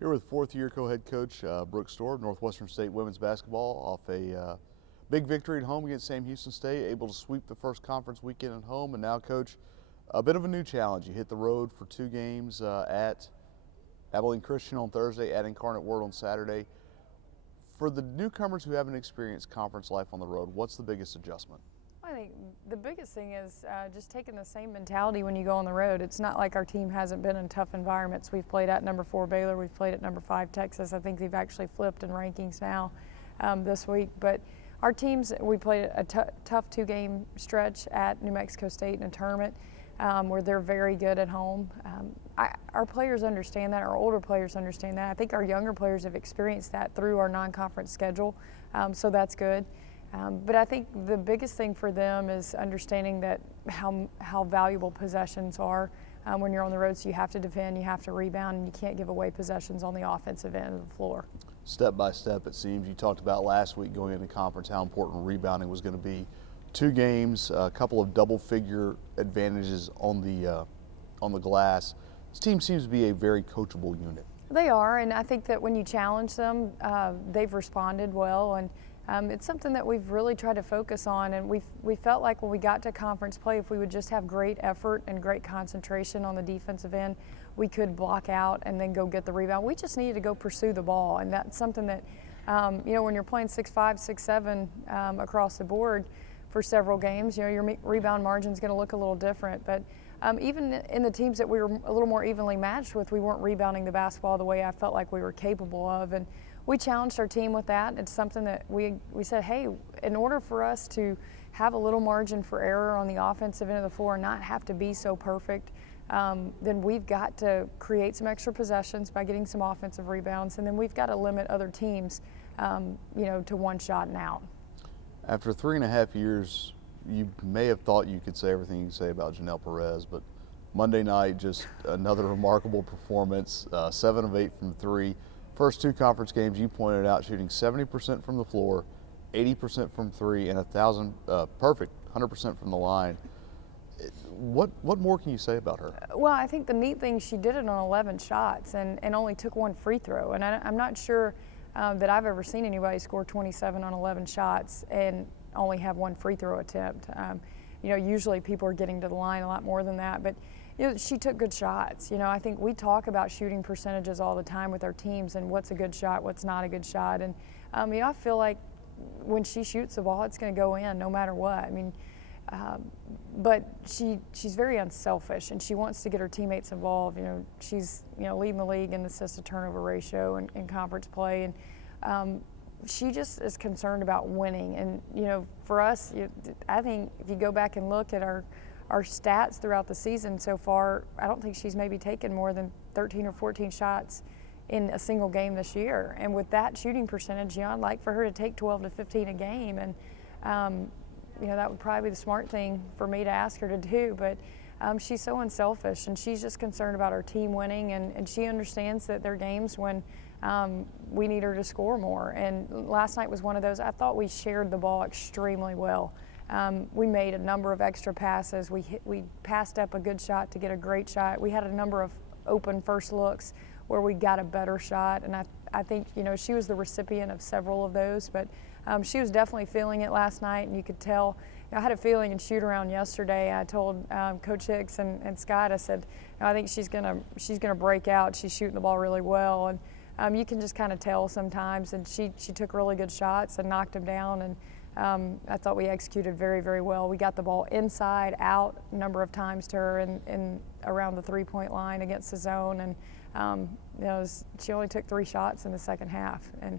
Here with fourth-year co-head coach Brooke Stoehr, Northwestern State women's basketball, off a big victory at home against Sam Houston State, able to sweep the first conference weekend at home. And now, Coach, a bit of a new challenge. You hit the road for two games at Abilene Christian on Thursday, at Incarnate Word on Saturday. For the newcomers who haven't experienced conference life on the road, what's the biggest adjustment? I think the biggest thing is just taking the same mentality when you go on the road. It's not like our team hasn't been in tough environments. We've played at number 4 Baylor, we've played at number 5 Texas. I think they've actually flipped in rankings now this week. But our teams, we played a tough 2-game stretch at New Mexico State in a tournament where they're very good at home. Our players understand that, our older players understand that. I think our younger players have experienced that through our non-conference schedule, so that's good. But I think the biggest thing for them is understanding that how valuable possessions are when you're on the road. So you have to defend, you have to rebound, and you can't give away possessions on the offensive end of the floor. Step by step, it seems. You talked about last week going into conference how important rebounding was going to be. 2 games, a couple of double-figure advantages on the glass. This team seems to be a very coachable unit. They are, and I think that when you challenge them, they've responded well. And it's something that we've really tried to focus on, and we felt like when we got to conference play, if we would just have great effort and great concentration on the defensive end, we could block out and then go get the rebound. We just needed to go pursue the ball, and that's something that, when you're playing 6'5", 6'7" across the board for several games, your rebound margin is going to look a little different. But even in the teams that we were a little more evenly matched with, we weren't rebounding the basketball the way I felt like we were capable of. And we challenged our team with that. It's something that we said, hey, in order for us to have a little margin for error on the offensive end of the floor and not have to be so perfect, then we've got to create some extra possessions by getting some offensive rebounds, and then we've got to limit other teams, to one shot and out. After 3.5 years, you may have thought you could say everything you can say about Janelle Perez, but Monday night, just another remarkable performance, 7 of 8 from 3. First 2 conference games, you pointed out, shooting 70% from the floor, 80% from 3, and 100% from the line. What more can you say about her? Well, I think the neat thing, she did it on 11 shots and only took 1 free throw. And I'm not sure that I've ever seen anybody score 27 on 11 shots and only have 1 free throw attempt. Usually people are getting to the line a lot more than that. But she took good shots. I think we talk about shooting percentages all the time with our teams and what's a good shot, what's not a good shot. And I feel like when she shoots the ball, it's going to go in no matter what. But she's very unselfish, and she wants to get her teammates involved. She's leading the league in assist to turnover ratio in conference play, and she just is concerned about winning. And for us, I think if you go back and look at our stats throughout the season so far, I don't think she's maybe taken more than 13 or 14 shots in a single game this year. And with that shooting percentage, I'd like for her to take 12 to 15 a game. And, that would probably be the smart thing for me to ask her to do. But she's so unselfish, and she's just concerned about our team winning. And she understands that there are games when we need her to score more. And last night was one of those. I thought we shared the ball extremely well. We made a number of extra passes. We passed up a good shot to get a great shot. We had a number of open first looks where we got a better shot, and I think she was the recipient of several of those, but she was definitely feeling it last night, and you could tell. I had a feeling in shoot around yesterday. I told Coach Hicks and Scott, I said, I think she's gonna break out. She's shooting the ball really well, and you can just kind of tell sometimes. And she took really good shots and knocked them down, and I thought we executed very, very well. We got the ball inside, out a number of times to her in around the 3-point line against the zone, and she only took 3 shots in the second half. And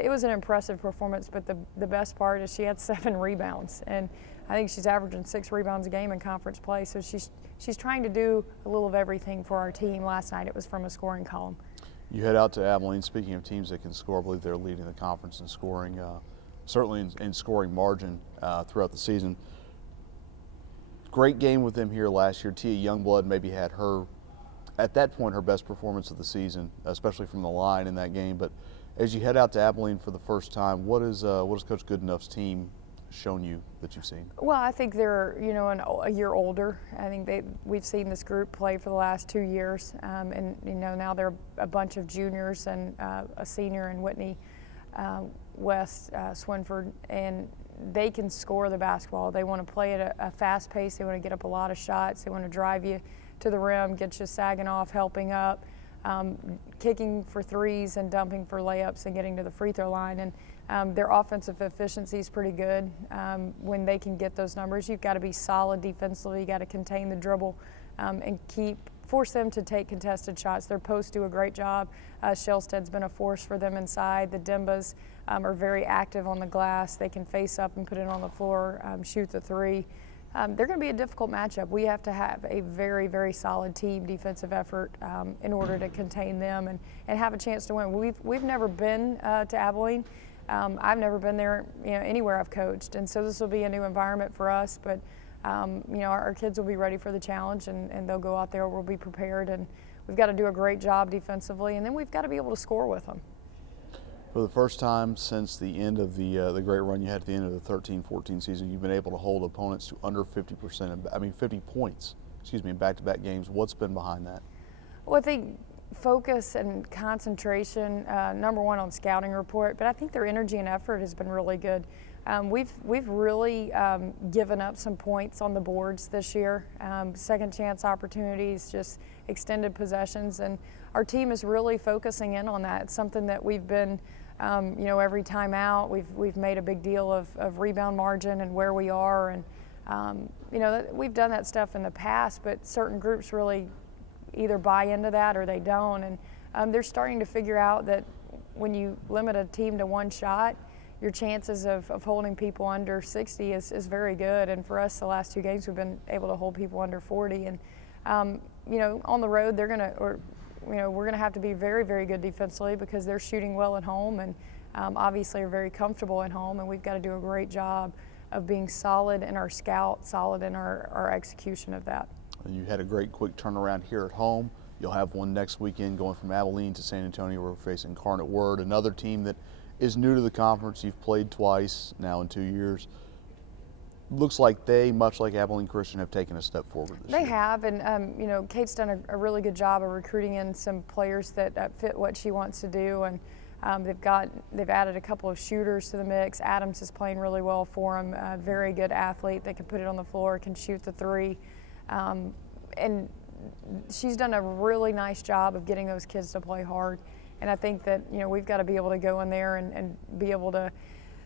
it was an impressive performance, but the best part is she had 7 rebounds, and I think she's averaging 6 rebounds a game in conference play. So she's trying to do a little of everything for our team. Last night it was from a scoring column. You head out to Abilene. Speaking of teams that can score, I believe they're leading the conference in scoring. Certainly in scoring margin throughout the season. Great game with them here last year. Tia Youngblood maybe had at that point, her best performance of the season, especially from the line in that game. But as you head out to Abilene for the first time, what is Coach Goodenough's team shown you that you've seen? Well, I think they're, a year older. I think we've seen this group play for the last 2 years, and now they're a bunch of juniors and a senior in Whitney West, Swinford, and they can score the basketball. They want to play at a fast pace. They want to get up a lot of shots. They want to drive you to the rim, get you sagging off, helping up, kicking for threes and dumping for layups and getting to the free throw line. And their offensive efficiency is pretty good. When they can get those numbers, you've got to be solid defensively. You got to contain the dribble and force them to take contested shots. Their posts do a great job. Shellstead's been a force for them inside. The Dimbas are very active on the glass. They can face up and put it on the floor, shoot the three. They're going to be a difficult matchup. We have to have a very, very solid team defensive effort in order to contain them and have a chance to win. We've never been to Abilene. I've never been there, anywhere I've coached, and so this will be a new environment for us. But our kids will be ready for the challenge, and they'll go out there. We'll be prepared, and we've got to do a great job defensively, and then we've got to be able to score with them. For the first time since the end of the great run you had at the end of the 13-14 season, you've been able to hold opponents to under 50 points, in back-to-back games. What's been behind that? Well, I think focus and concentration, number one on scouting report, but I think their energy and effort has been really good. We've really given up some points on the boards this year, second chance opportunities, just extended possessions, and our team is really focusing in on that. It's something that we've been, every time out, we've made a big deal of rebound margin and where we are, and we've done that stuff in the past, but certain groups really either buy into that or they don't, and they're starting to figure out that when you limit a team to one shot, your chances of holding people under 60 is very good. And for us, the last 2 games, we've been able to hold people under 40. And on the road, we're gonna have to be very, very good defensively because they're shooting well at home and obviously are very comfortable at home. And we've got to do a great job of being solid in our scout, solid in our execution of that. You had a great quick turnaround here at home. You'll have one next weekend going from Abilene to San Antonio. We're facing Incarnate Word, another team that is new to the conference. You've played twice now in 2 years. Looks like they, much like Abilene Christian, have taken a step forward this year. They have, and Kate's done a really good job of recruiting in some players that fit what she wants to do, and they've added a couple of shooters to the mix. Adams is playing really well for them, a very good athlete that can put it on the floor, can shoot the three, and she's done a really nice job of getting those kids to play hard. And I think that we've got to be able to go in there and be able to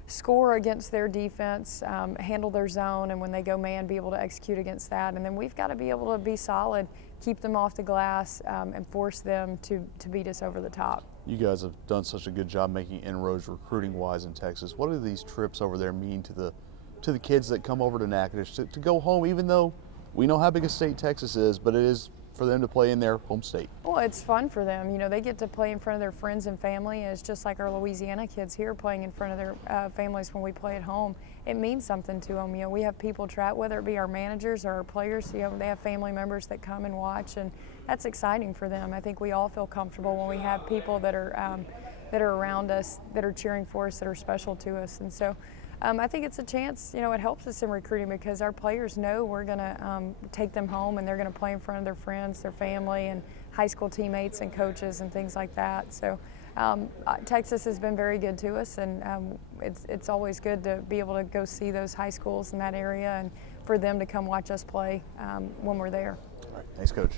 score against their defense, handle their zone, and when they go man, be able to execute against that. And then we've got to be able to be solid, keep them off the glass, and force them to beat us over the top. You guys have done such a good job making inroads recruiting-wise in Texas. What do these trips over there mean to the kids that come over to Natchitoches to go home, even though we know how big a state Texas is, but it is for them to play in their home state? Well, it's fun for them. They get to play in front of their friends and family, and it's just like our Louisiana kids here playing in front of their families when we play at home. It means something to them. We have people travel, whether it be our managers or our players, they have family members that come and watch, and that's exciting for them. I think we all feel comfortable when we have people that are around us, that are cheering for us, that are special to us. And so I think it's a chance, it helps us in recruiting because our players know we're going to take them home and they're going to play in front of their friends, their family, and high school teammates and coaches and things like that. So Texas has been very good to us, and it's always good to be able to go see those high schools in that area and for them to come watch us play when we're there. All right. Thanks, Coach.